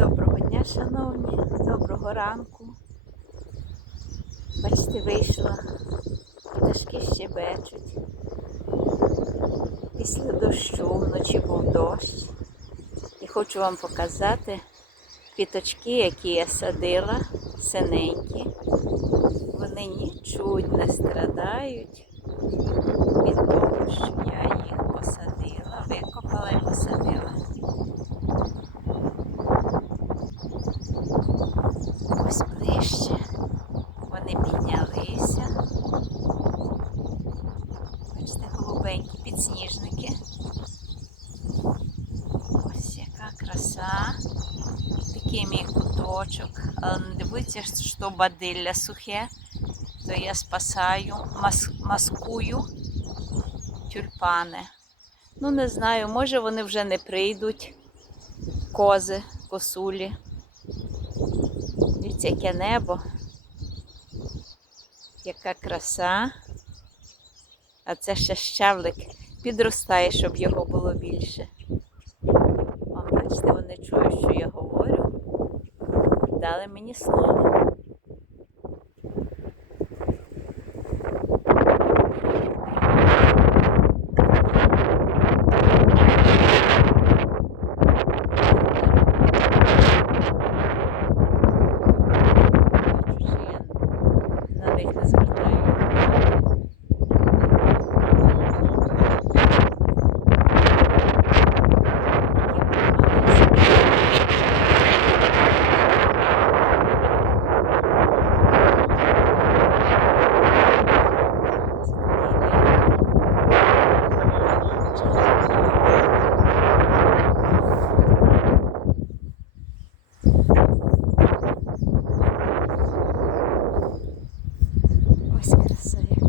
Доброго дня, шановні, доброго ранку. Бачите, вийшла, пташки щебечуть. Після дощу вночі був дощ. І хочу вам показати квіточки, які я садила, синенькі. Вони нічуть не страдають Ось. Вони піднялися. Бачите, голубенькі підсніжники. Ось яка краса. Такий мій куточок. Але дивіться, що бадилля сухе, то я спасаю, мас- маскую тюльпани. Ну, не знаю, може вони вже не прийдуть. Кози, косулі. Дивіться, яке небо. Яка краса. А це ще щавлик підростає, щоб його було більше. О, бачите, вони чують, що я говорю. Дали мені слово. Бачу, що я на них не звертаю. уваги. Ось краса яка.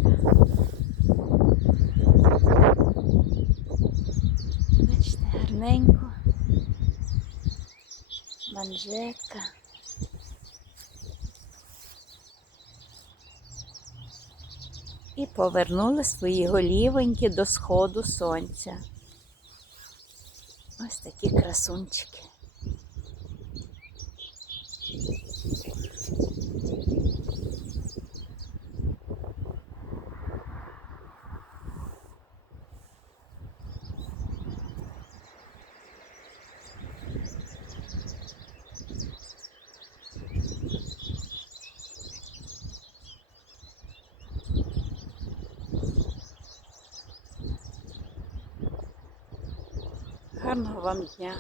Бачите, гарненько. Манжетка. І повернули свої голівоньки до сходу сонця. Ось такі красунчики. 那么我明天。